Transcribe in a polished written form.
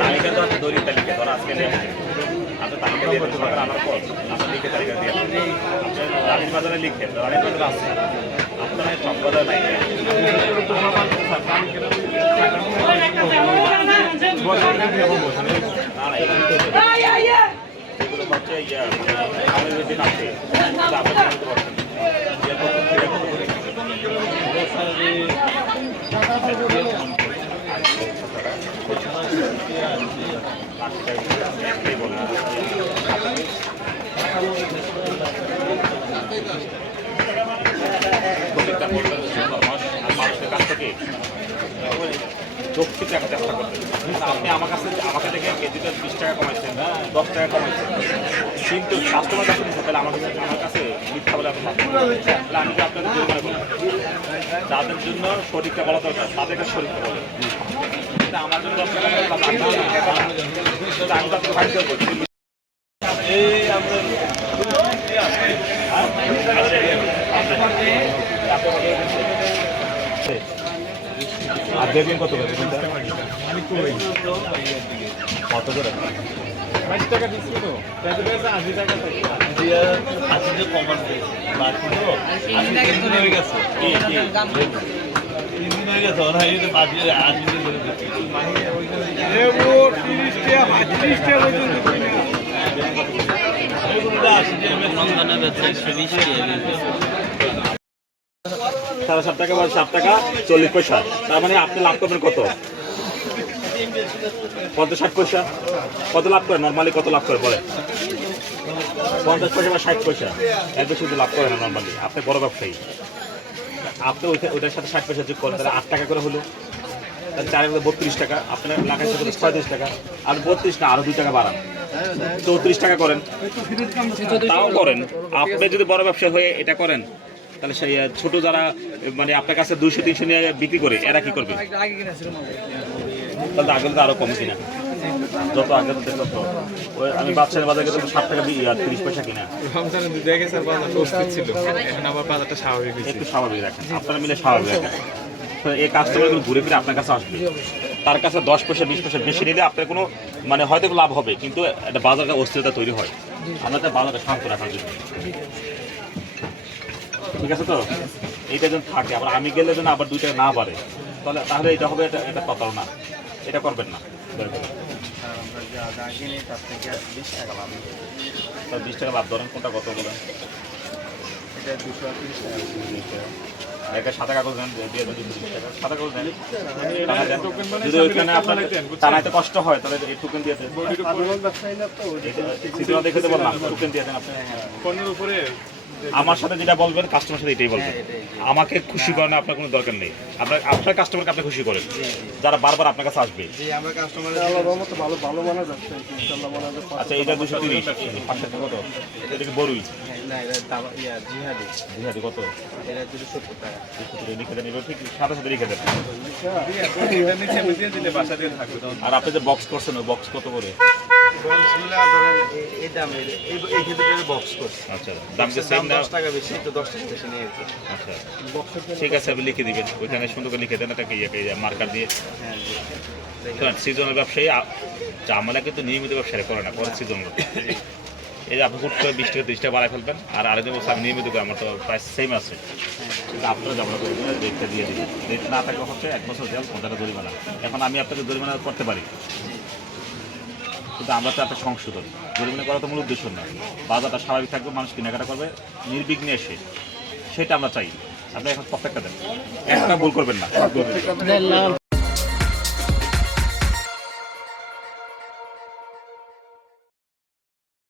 তালিকা তো আছে, দৈনিক তালিকা ধর আজকে নিয়ে আপনার তালিকা দিয়ে সরকার আনার পর আপনার লিখে তালিকা দিয়ে আপনার রানীর বাজারে লিখেন, রানীর বাজারে আছে আপনার সব বাজার নাই। এগুলো হচ্ছে আমাদের দিন আছে আপনার জানতে পারছেন মানুষের কাছ থেকে যৌক্তিক টাকা চেষ্টা করতেন। আপনি আমাকে দেখে কেজিতে 20 টাকা কমাইছেন, 10 টাকা কমাইছেন, কিন্তু কাস্টমার কাছে তাহলে আমার কাছে মিথ্যা বলে আপনি তাহলে আমি আপনাকে জরিমানা করবো। যাদের জন্য সঠিকটা বলা দরকার তাদেরকে সঠিকটা বলে, কিন্তু আমার জন্য 10 টাকা আমি তো আপনাকে ফাইন করবো। আর দেখবেন কত করে কত করে 20 টাকা দিচ্ছি তো 80 টাকা থেকে 80 কমান বাকি তো 80 হয়ে গেছে। কি কি 3 দিন হয়ে গেছে ওরা এই তো 5 দিন 8 দিন ধরে দিচ্ছি লেবু 30 টাকা 35 টাকা পর্যন্ত দিই না। এগুলো 80 টাকা মন্দানা বেচে 20 টাকা 7.5 টাকা বা 7 টাকা 40 পয়সা। তার মানে আপনি লাভ করবেন কত? 50-60 পয়সা। কত লাভ করে নর্মালি? কত লাভ করে বলে? 50 পয়সা বা 60 পয়সা, এর বেশি লাভ করে না নর্মালি। আপনি বড় ব্যবসায়ী, আপনি ওইটার সাথে 60 পয়সা যোগ করেন, তাহলে 8 টাকা করে হলো, তাহলে 4 32 টাকা। আপনার লাখের সাথে 35 টাকা, আর 32 না আরো 2 টাকা বাড়ান, 34 টাকা করেন, তাও করেন। আপনি যদি বড় ব্যবসায়ী হয়ে এটা করেন, তাহলে সেই ছোট যারা মানে আপনার কাছে 200-300 নিয়ে বিক্রি করে এরা কি করবে? তাহলে আগে তো আরো কম কিনা, যত আগে তত। আমি বাচ্চার বাজারে গেলে 7 টাকা 30 পয়সা কিনা। রমজানে দেখে স্যার বাজারটা অস্থির ছিল, এখন আবার বাজারটা স্বাভাবিক হয়েছে। একটু স্বাভাবিক রাখেন, আপনারা মিলে স্বাভাবিক রাখেন। তো এই কাস্টমারগুলো ঘুরে ফিরে আপনার কাছে আসবে, তার কাছে 10 পয়সা 20 পয়সা বেশি নিলে আপনার কোনো মানে হয়তো লাভ হবে, কিন্তু একটা বাজারটা অস্থিরতা তৈরি হয়। আমরা তো বাজারটা শান্ত রাখার জন্য, ঠিক আছে তো? এইটা যেন থাকে। আবার আমি গেলে যেন আবার 2 টাকা না বাড়ে, তাহলে এটা হবে এটা প্রতারণা। এটা করবেন না। 20 টাকা লাভ ধরেন, কোনটা কত বলেন? এটা 230 টাকা। একটা সাদা কাগজ দেন, দিয়ে দেন 20 টাকা সাদা কাগজ দেন। যদি ওইখানে আপনার টানাইতে কষ্ট হয় তাহলে এই টোকেন দিয়ে দেন। সিজন দেখে তো বললাম, টোকেন দিয়ে দেন আপনি। পণ্যের উপরে আমার সাথে যেটা বলবেন কাস্টমার সাথে এটাই বলবেন। আমাকে খুশি করেন আপনার কোনো দরকার নেই, আপনার কাস্টমারকে আপনি খুশি করেন, যারা বারবার আপনার কাছে আসবে। আচ্ছা, এটা 230, 500 টাকা কত? এটা কি বড়ই? জিহাদি কত? লিখে দেন, ঠিক সাথে সাথে লিখে দেন। আর আপনি যে বক্স করছেন ওই বক্স কত করে? আচ্ছা, দাম কি সেম না? 10 টাকা বেশি, তো 10 টাকা বেশি নিয়ে গেছে। আচ্ছা, ঠিক আছে, আপনি লিখে দিবেন ওইখানে, সুন্দর করে লিখে দেন এটাকে মার্কার দিয়ে। সিজনাল ব্যবসায়ী জামালা কিন্তু নিয়মিত ব্যবসায়ী করে না, করে সিজনাল। এই যে আপনি হুট করে 20 টাকা 30 টাকা বাড়াই ফেলবেন, আর আরেকদিন বলছে আমি নিয়মিত করি, আমার তো প্রাইস সেম আছে, কিন্তু আপনারা জামালা করে দিন, রেটটা দিয়ে দিবেন। রেট না থাকলে হচ্ছে 1 বছর জেল, 50 টাকা জরিমানা। এখন আমি আপনাকে জরিমানা করতে পারি, কিন্তু আমরা তো একটা সংশোধন। জরিমানা করা তো মূল উদ্দেশ্য না, বাজারটা স্বাভাবিক থাকবে, মানুষ কেনাকাটা করবে নির্বিঘ্নে এসে, সেটা আমরা চাই। আপনি এখন প্রত্যেকটা দেন, একটা ভুল করবেন না।